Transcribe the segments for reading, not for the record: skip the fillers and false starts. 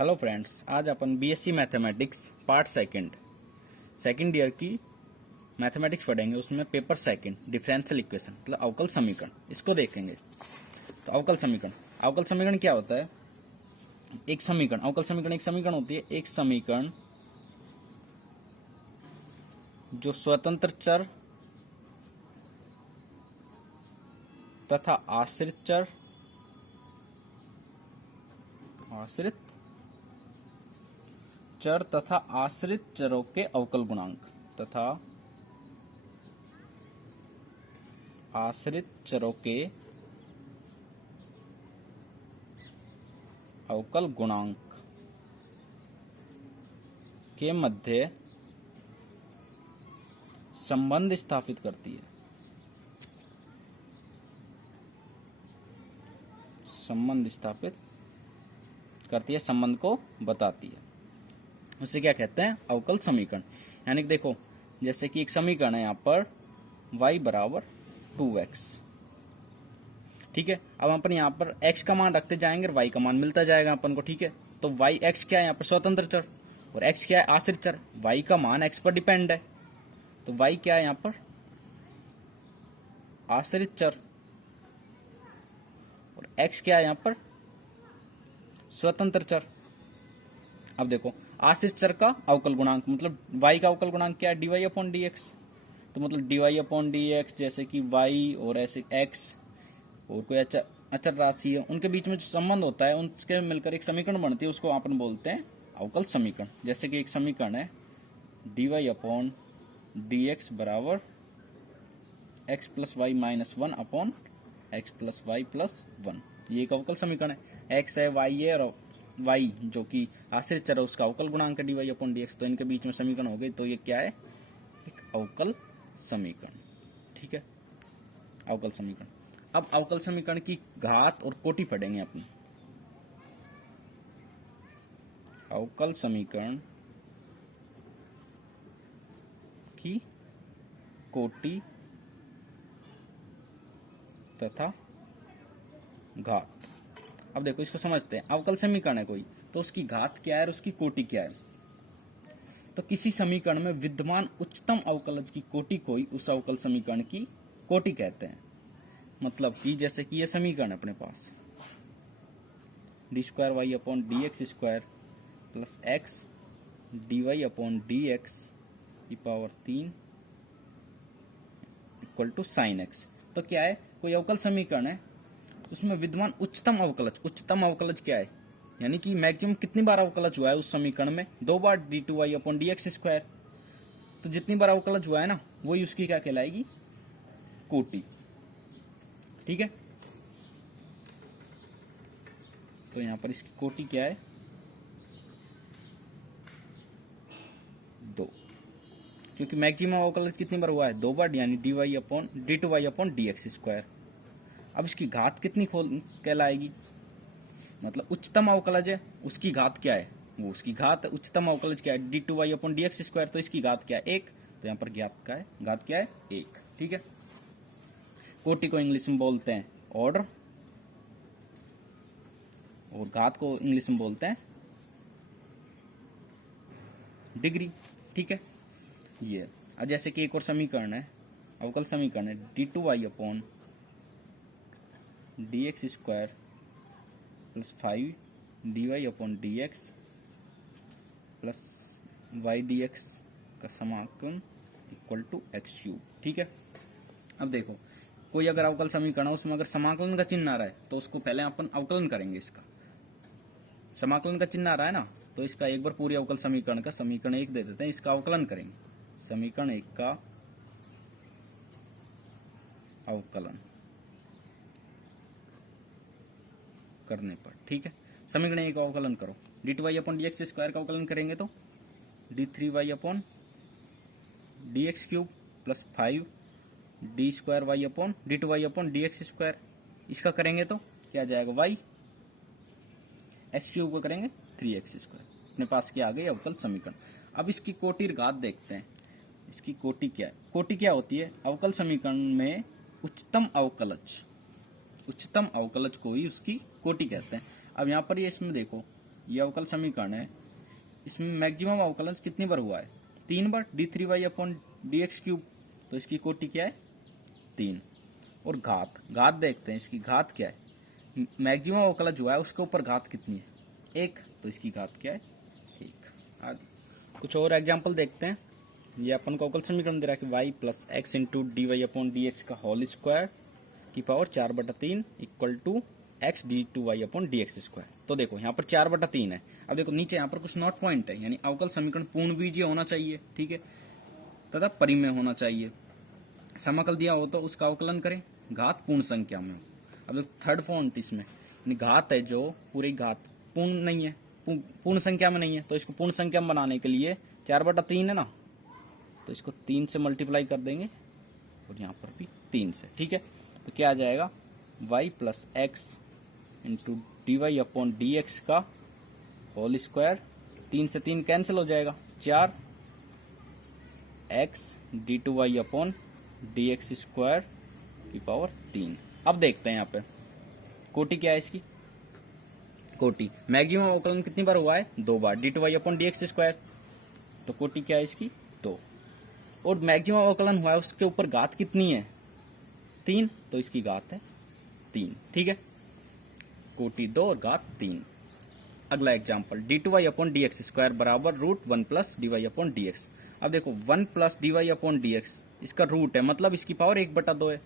Hello friends, आज अपन BSc mathematics part second year की मैथमेटिक्स पढ़ेंगे। उसमें पेपर सेकंड डिफरेंशियल इक्वेशन मतलब अवकल समीकरण, इसको देखेंगे। तो अवकल समीकरण क्या होता है? एक समीकरण, अवकल समीकरण एक समीकरण होती है। एक समीकरण जो स्वतंत्र चर तथा आश्रित चर तथा आश्रित चरों के अवकल गुणांक तथा आश्रित चरों के अवकल गुणांक के मध्य संबंध स्थापित करती है। संबंध को बताती है। उसे क्या कहते हैं? अवकल समीकरण। यानी कि देखो, जैसे कि एक समीकरण है यहाँ पर y बराबर 2x, ठीक है। अब अपन यहाँ पर x का मान रखते जाएंगे और y का मान मिलता जाएगा अपन को, ठीक है। तो y x क्या है यहाँ पर? स्वतंत्र चर। और x क्या है? आश्रित चर। y का मान x पर डिपेंड है, तो y क्या है यहाँ पर? आश्रित चर। और x क्या है यहाँ पर? स्वतंत्र चर। अब देखो, आश्रित चर का अवकल गुणांक मतलब y का अवकल गुणांक क्या है? dy upon dx। तो मतलब dy अपॉन dx, जैसे कि y और ऐसे x और कोई अचर राशि है, उनके बीच में जो संबंध होता है उनके मिलकर एक समीकरण बनती है, उसको अपन बोलते हैं अवकल समीकरण। जैसे कि एक समीकरण है dy अपॉन dx बराबर x plus y minus 1 upon x plus y plus 1। ये एक अवकल समीकरण है। x है, y है, और y जो कि आश्रित चर है उसका अवकल गुणांक है dy अपॉन dx। तो इनके बीच में समीकरण हो गई, तो ये क्या है? एक अवकल समीकरण, ठीक है। अवकल समीकरण। अब अवकल समीकरण की घात और कोटि पढ़ेंगे अपनी। अवकल समीकरण की कोटि तथा घात। अब देखो, इसको समझते हैं। अवकल समीकरण है कोई, तो उसकी घात क्या है और उसकी कोटि क्या है? तो किसी समीकरण में विद्यमान उच्चतम अवकलज की कोटि को ही उस अवकल समीकरण की कोटि कहते हैं। मतलब कि जैसे कि ये समीकरण है अपने पास d square y upon d x square plus x d y upon d x की power 3 equal to sine x. तो क्या है? कोई अवकल समीकरण है, उसमें विद्यमान उच्चतम अवकलज क्या है? यानी कि मैक्सिमम कितनी बार अवकलज हुआ है उस समीकरण में? 2 बार d two y upon d x square. तो जितनी बार अवकलज हुआ है ना, वही उसकी क्या कहलाएगी? कोटि, ठीक है। तो यहां पर इसकी कोटि क्या है? 2, क्योंकि मैक्सिमम अवकलज कितनी बार हुआ है? 2 बार, यानी d y upon d two y upon d x square. अब इसकी घात कितनी कहलाएगी? मतलब उच्चतम अवकलज है, उसकी घात क्या है? वो उसकी घात उच्चतम अवकलज क्या है? D two y upon d x square. तो इसकी घात क्या है? 1। तो यहाँ पर घात क्या है? 1, ठीक है। कोटि को इंग्लिश में बोलते हैं ऑर्डर, और घात को इंग्लिश में बोलते हैं डिग्री, ठीक है। ये अब जैसे कि एक और समीकरण है, अवकल समीकरण है d two y upon d x square plus 5 d y upon d x plus y d x का समाकलन इक्वल टू एक्स क्यूब, ठीक है। अब देखो, कोई अगर अवकल समीकरण है, उसमें अगर समाकलन का चिन्ह आ रहा है तो उसको पहले अपन अवकलन करेंगे। इसका समाकलन का चिन्ह आ रहा है ना, तो इसका एक बार पूरी अवकल समीकरण का समीकरण 1 दे देते हैं, इसका अवकलन करेंगे। समीकरण 1 का अवकलन करने पर, ठीक है। समीकरण 1 का अवकलन करो, d two y upon d x square का अवकलन करेंगे तो d three y upon d x cube plus 5 d square y upon d two y upon d x square. इसका करेंगे तो क्या आ जाएगा? वाई। एक्स क्यूब का करेंगे 3x स्क्वायर। अपने पास क्या आ गई? अवकल समीकरण। अब इसकी कोटि और घात देखते हैं। इसकी कोटि क्या है? कोटि क्या होती है? अवकल समीकरण में उच्चतम अवकलज को ही उसकी कोटि कहते हैं। अब यहाँ पर ये इसमें देखो, ये अवकल समीकरण है, इसमें मैक्सिमम अवकलन कितनी बार हुआ है? 3 बार, d3y अपॉन dx क्यूब। तो इसकी कोटि क्या है? 3। और घात देखते हैं, इसकी घात क्या है? मैक्सिमम अवकलन जो है उसके ऊपर घात कितनी है? 1। तो इसकी घात क्या है? 1। कुछ और एग्जाम्पल देखते हैं। ये अपन को अवकल समीकरण दे रहा है कि y plus x into d y upon d x का होल स्क्वायर की power 4/3 equal to x d two y upon d x square. तो देखो यहाँ पर 4/3 है। अब देखो नीचे यहाँ पर कुछ नॉट पॉइंट है, यानी अवकल समीकरण पूर्ण बीजीय होना चाहिए, ठीक है, तथा परिमेय होना चाहिए। समाकल दिया हो तो उसका अवकलन करें, घात पूर्ण संख्या में हो। अब देखो थर्ड पॉइंट इसमें, यानी घात है जो पूरी घात पूर्ण नहीं है, पूर्ण संख्या में नहीं है, तो इसको पूर्ण संख्या में बनाने के लिए 4/3 है ना, तो इसको 3 से मल्टीप्लाई कर देंगे और यहाँ पर भी 3 से, ठीक है। तो क्या आ जाएगा? y plus x into d y upon d x का होल स्क्वायर, 3 से 3 कैंसिल हो जाएगा, 4 x d two y upon d x square की पावर 3। अब देखते हैं यहाँ पे कोटि क्या है इसकी। कोटि मैक्सिमम अवकलन कितनी बार हुआ है? 2 बार, d two y upon d x square. तो कोटि क्या है इसकी? 2। और मैक्सिमम अवकलन हुआ है उसके ऊपर घात कितनी है? 3। तो इसकी घात है 3, ठीक है। कोटि 2 और घात 3। अगला example, d two y upon d x square बराबर √1 plus d y upon d x. अब देखो 1 plus d y upon d x इसका रूट है, मतलब इसकी पावर 1/2 है,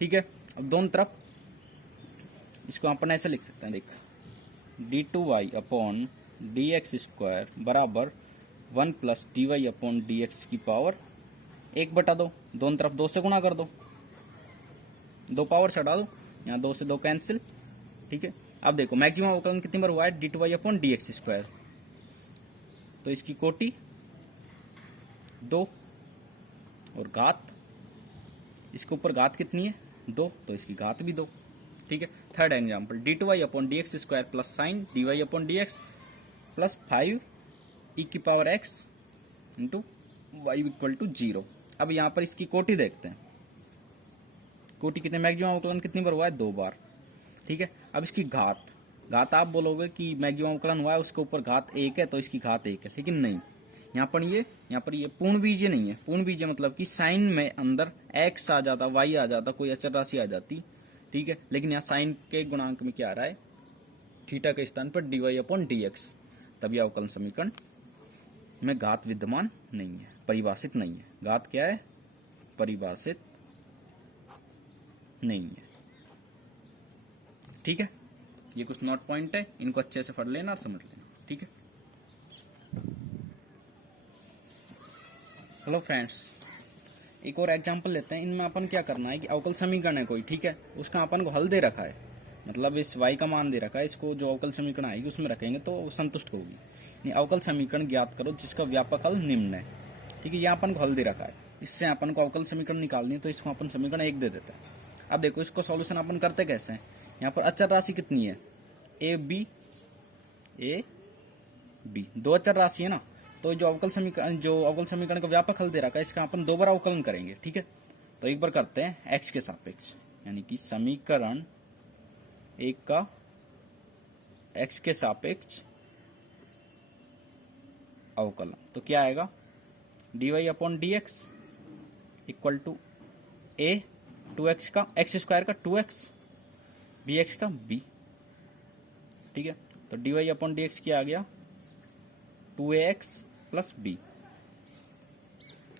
ठीक है। अब दोनों तरफ इसको अपन ऐसे लिख सकते हैं, देखो d two y upon d x square बराबर 1 plus d y upon d x की पावर 1/2। दोनों तरफ 2 से गुणा कर दो, 2 पावर चढ़ा दो, यहाँ 2 से 2 कैंसिल, ठीक है। अब देखो मैक्सिमम अवकलन कितनी बार हुआ है? D two y upon d x square. तो इसकी कोटि 2 और घात, इसके ऊपर घात कितनी है? 2, तो इसकी घात भी 2, ठीक है। Third example, d two y upon d x square plus sine d y upon d x plus 5 e की power x into y equal to 0। अब यहाँ पर इसकी कोटि देखते हैं, कोटि कितने मैक्सिमम अवकलन कितनी बार हुआ है? 2 बार, ठीक है। अब इसकी घात आप बोलोगे कि मैक्सिमम अवकलन हुआ है उसके ऊपर घात 1 है तो इसकी घात 1 है, लेकिन नहीं, यहाँ पर ये पूर्ण बीजीय नहीं है। पूर्ण बीजीय मतलब कि साइन में अंदर x आ जाता, y आ जाता, कोई अचर राशि आ जाती, ठीक है। लेकिन यहाँ साइन के गुणांक में क्या आ रहा है? थीटा के स्थान पर d y upon d x. तभी अवकलन समीकरण में घात विद्यमान नहीं है, परिभाषित नहीं है। घात क्या है? परिभाषित नहीं है, ठीक है। ये कुछ नोट पॉइंट है, इनको अच्छे से पढ़ लेना और समझ लेना, ठीक है। हेलो फ्रेंड्स, एक और एग्जांपल लेते हैं। इनमें अपन क्या करना है कि अवकल समीकरण है कोई, ठीक है, उसका अपन को हल दे रखा है, मतलब इस y का मान दे रखा है, इसको जो अवकल समीकरण आएगी उसमें रखेंगे तो संतुष्ट होगी। अवकल समीकरण ज्ञात करो जिसका व्यापक हल निम्न है, ठीक है। यहाँ अपन को हल दे रखा है, इससे अपन को अवकल समीकरण निकालनी है, तो इसको अपन समीकरण 1 दे देते हैं। अब देखो इसको सॉल्यूशन अपन करते कैसे हैं। यहाँ पर अचर राशि कितनी है? ए बी 2 अचर राशि है ना, तो जो अवकल समीकरण का व्यापक हल दे रखा है इसका अपन 2 बार अवकलन करेंगे, ठीक है। तो एक बार करते हैं x के सापेक्ष, यानी कि समीकरण 1 का x के सापेक्ष अवकलन। तो क्या आएगा? D y upon d x equal to a 2x का एक्स स्क्वायर का 2x bx का b, ठीक है। तो d y upon d x क्या आ गया? 2ax plus b।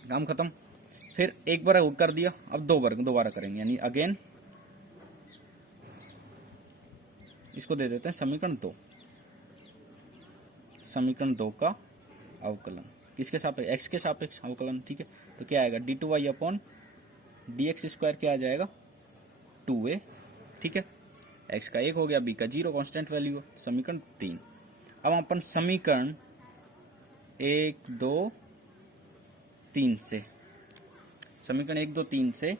काम खत्म। फिर एक बार कर दिया, अब दोबारा करेंगे, यानी अगेन इसको दे देते हैं समीकरण 2। समीकरण 2 का अवकलन किसके सापेक्ष? x के सापेक्ष अवकलन, ठीक है। तो क्या आएगा? D two y upon d x square क्या आ जाएगा? 2a, ठीक है। x का 1 हो गया, b का 0, कांस्टेंट वैल्यू है। समीकरण 3। अब अपन समीकरण 1 2 3 से, समीकरण 1 2 3 से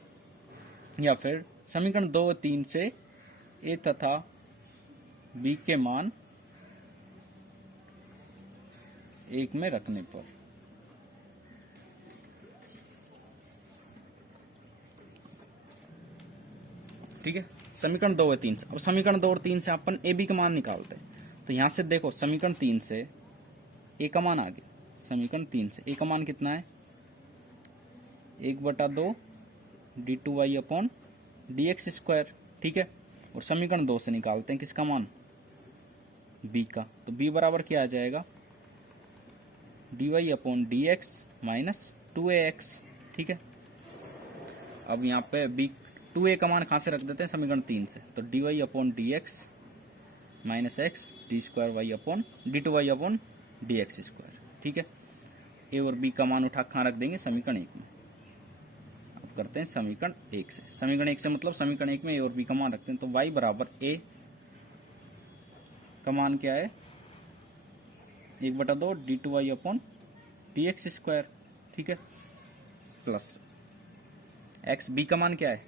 या फिर समीकरण 2 3 से a तथा b के मान 1 में रखने पर ठीक है। समीकरण 2 और 3 से, अब समीकरण 2 और 3 से अपन ए बी का मान निकालते हैं। तो यहां से देखो समीकरण 3 से ए का मान आ गया। समीकरण 3 से ए का मान कितना है, 1/2 d2y अपॉन dx स्क्वायर, ठीक है। और समीकरण 2 से निकालते हैं किसका मान, b का। तो b बराबर क्या आ जाएगा, dy upon dx minus 2ax, ठीक है। अब यहाँ पे b 2a का मान कहाँ से रख देते हैं, समीकरण 3 से। तो dy upon dx minus x d square y upon d2y upon dx square, ठीक है। a और b का मान उठा कहाँ रख देंगे, समीकरण 1 में। अब करते हैं समीकरण 1 से। समीकरण 1 से मतलब समीकरण 1 में a और b का मान रखते हैं। तो y बराबर a का मान क्या है, 1/2 d2y अपॉन dx स्क्वायर, ठीक है, प्लस x b का मान क्या है,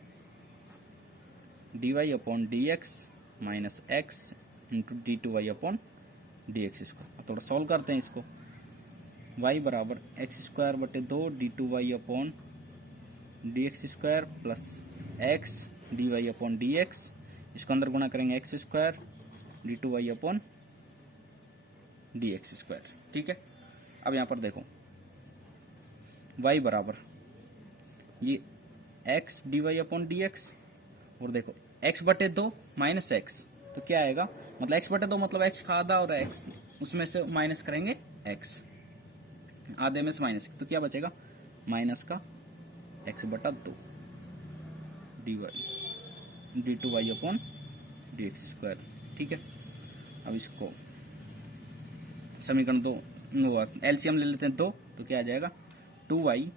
dy upon dx minus x into d2y upon dx square. अब थोड़ा सॉल्व करते हैं इसको। y बराबर एक्स स्क्वायर बटे 2 d2y upon dx square plus x dy upon dx, इसको अंदर गुणा करेंगे x square d2y upon dx square, ठीक है। अब यहां पर देखो y बराबर ये एक्स dy अपॉन dx, और देखो x बटे 2 माइनस एक्स, तो क्या आएगा, मतलब x बटे 2 मतलब x का आधा और x उसमें से माइनस करेंगे x, आधे में से माइनस, तो क्या बचेगा, माइनस का x बटा 2 d2y अपॉन dx स्क्वायर, ठीक है। अब इसको समीकरण 2 एलसीएम ले लेते हैं 2, तो क्या आ जाएगा, 2y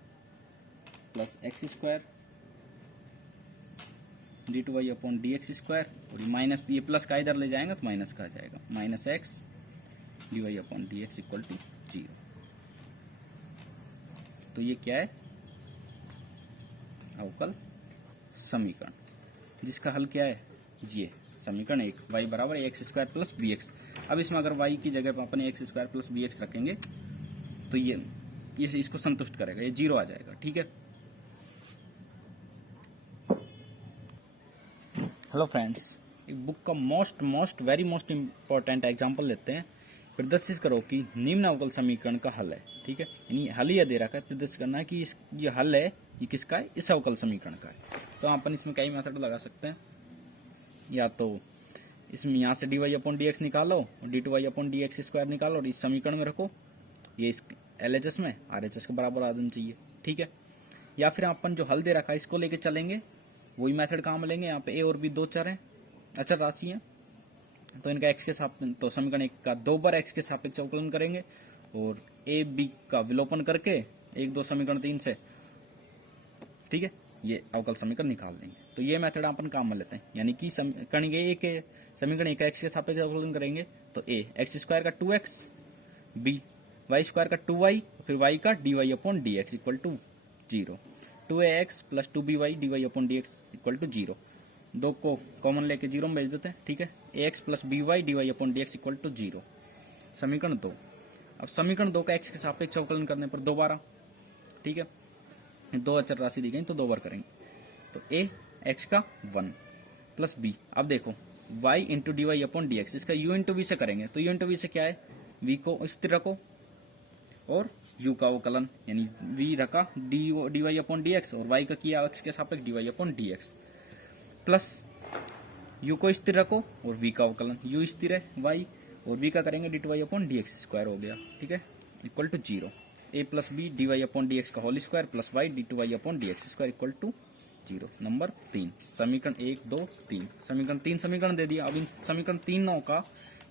plus x square d2y upon dx square, और माइनस ये प्लस का इधर ले जाएंगे तो माइनस का आ जाएगा, minus x dy upon dx equal to 0। तो ये क्या है, अवकल समीकरण, जिसका हल क्या है, ये समीकरण 1, y बराबर x square plus b x. अब इसमें अगर y की जगह पर अपन x square plus b x रखेंगे तो ये इसको संतुष्ट करेगा, ये 0 आ जाएगा, ठीक है। हेलो फ्रेंड्स, एक बुक का वेरी मोस्ट इंपॉर्टेंट एग्जांपल लेते हैं। प्रदर्शित करो कि निम्न अवकल समीकरण का हल है, ठीक है। यानी हल यह दे रखा है, प्रदर्शित करना है कि ये हल है, ये किसका है, इस अवकल समीकरण का है। तो अपन इसमें कई मेथड लगा सकते हैं, या तो इसमें यहाँ से dy अपॉन dx निकालो और d2y अपॉन dx स्क्वायर निकालो और इस समीकरण में रखो, ये इस LHS में RHS के बराबर आ जाना चाहिए, ठीक है। या फिर अपन जो हल दे रखा है इसको लेके चलेंगे, वही मेथड काम लेंगे। यहाँ पे a और b 2 चर हैं, अचर राशि हैं, तो इनका x के सापेक्ष, तो समीकरण 1 का 2 बार x के सापेक्ष अवकलन करेंगे और a b का विलोपन करके 1 2 समीकरण 3 से, ठीक है, ये अवकल समीकरण निकाल देंगे। तो ये मेथड अपन काम में लेते हैं, यानी कि करेंगे a के समीकरण 1 का x के सापेक्ष अवकलन करेंगे तो a एक्स स्क्वायर का 2x, b वाई स्क्वायर का 2y, फिर y का dy upon dx equal to 0, 2ax plus 2by dy upon dx equal to 0। 2 को कॉमन लेके 0 में भेज देते हैं, ठीक है। ax plus by dy upon dx equal to 0, समीकरण 2। अब समीकरण 2 का x के सापेक्ष अवकलन करने पर दोबारा, ठीक है, 2 अचर राशि दी गई तो 2 बार करेंगे। तो a x का 1 प्लस b, अब देखो y into d y upon d x, इसका u इंटू वी से करेंगे तो u इंटू वी से क्या है, v को स्थिर रखो और u का अवकलन, यानी v रखा d y upon d x और y का किया x के सापेक्ष d y upon d x, plus u को स्थिर रखो और v का अवकलन, u स्थिर है y और v का करेंगे d two y upon d x square हो गया, ठीक है, equal to 0। a plus b d y upon d x का whole square plus y d two y upon d x square equal to 0। Number 3, समीकरण 1 2 3, समीकरण 3 समीकरण दे दिया। अब इन समीकरण 3 का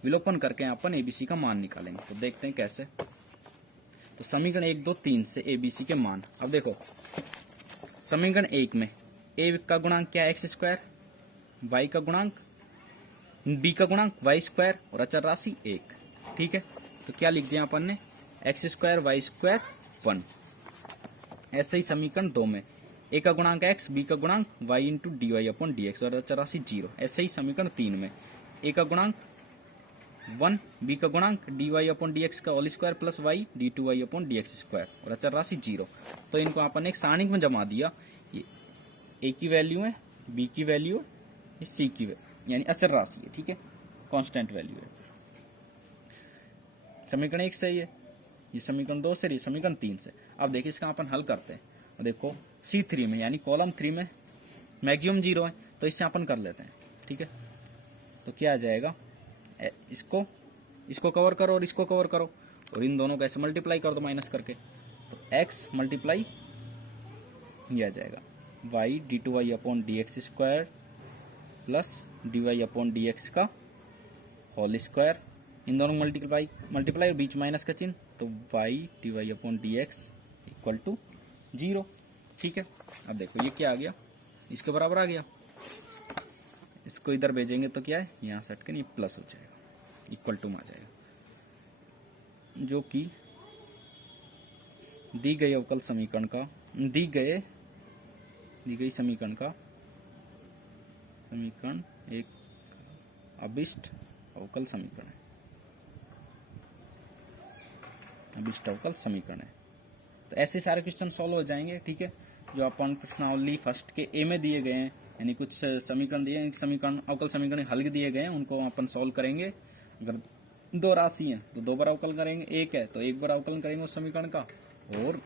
विलोपन करके अपन एबीसी का मान निकालेंगे, तो देखते हैं कैसे। तो समीकरण 1 2 3 से एबीसी के मान, अब देखो समीकरण 1 में a का गुणांक क्या है, एक्स स्क्वायर, y का गुणांक b का गुणांक y स्क्वायर और अचर राशि 1, ठीक है। तो क्या लिख दिया अपन ने, एक्स स्क्वायर वाई स्क्वायर 1। ऐसे ही समीकरण 2 में a का गुणांक x, b का गुणांक y into d y upon d x और अचर राशि 0। ऐसे ही समीकरण 3 में a का गुणांक 1, b का गुणांक d y upon d x का whole square plus y d two y upon d x square और अचर राशि 0। तो इनको अपन एक सारणिक में जमा दिया, ये a की वैल्यू है, b की वैल्यू है, c की वैल्यू यानी अचर राशि है, ठीक है, कांस्टेंट वैल्यू है। समीकरण 1 सही है, ये समीकरण 2 से, ये समीकरण 3 से। अब देखिए इसका अपन हल करते हैं। देखो C3 में यानी कॉलम 3 में मैक्सिमम 0 है, तो इससे अपन कर लेते हैं। ठीक है, तो क्या आ जाएगा, इसको कवर करो और इसको कवर करो, और इन दोनों को ऐसे मल्टीप्लाई कर दो माइनस करके, तो x मल्टीप्लाई ये आ जाएगा y d2y upon dx square plus dy upon dx का होल स्क्वायर, इन दोनों मल्टीप्लाई और बीच माइनस का चिन्ह, तो y dy upon dx equal to 0। ठीक है, अब देखो ये क्या आ गया, इसके बराबर आ गया। इसको इधर भेजेंगे तो क्या है, यहाँ से हट के नहीं प्लस हो जाएगा, इक्वल टू में आ जाएगा, जो कि दी गई अवकल समीकरण का दी गई समीकरण एक अभिष्ट अवकल समीकरण है, अभिष्ट अवकल समीकरण है। तो ऐसे सारे क्वेश्चन सॉल्व हो जाएंगे। ठीक है, जो अपन प्रश्नावली फर्स्ट के ए में दिए गए हैं, यानी कुछ समीकरण दिए हैं, समीकरण अवकल समीकरण हल दिए गए हैं, उनको अपन सॉल्व करेंगे। अगर 2 राशि हैं तो 2 बार अवकलन करेंगे, 1 है तो 1 बार अवकलन करेंगे उस समीकरण का, और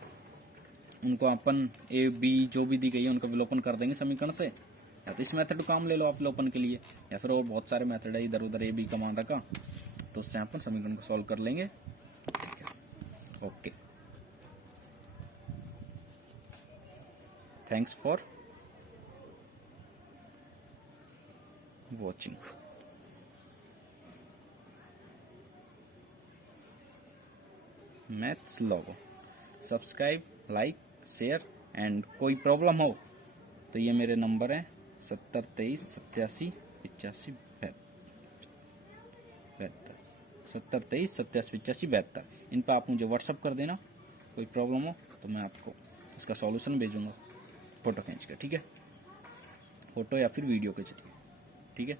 उनको अपन ए बी जो भी दी गई है उनका विलोपन कर देंगे समीकरण से। या तो इस मेथड को काम ले लो आप विलोपन के लिए, या फिर और बहुत सारे मेथड है, इधर उधर ए बी का मान रखा, तो उससे अपन समीकरण को सॉल्व कर लेंगे। ठीक है, okay, thanks for watching. Maths logo subscribe, like, share, and कोई प्रॉब्लम हो तो ये मेरे नंबर हैं 70 23 87 85 72, 70 23 87 85 72। इन पर आप मुझे व्हाट्सअप कर देना, कोई प्रॉब्लम हो तो मैं आपको इसका सॉल्यूशन भेजूंगा फोटो खींच कर। ठीक है, फोटो या फिर वीडियो के जरिए। ठीक है,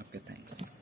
ओके, थैंक्स।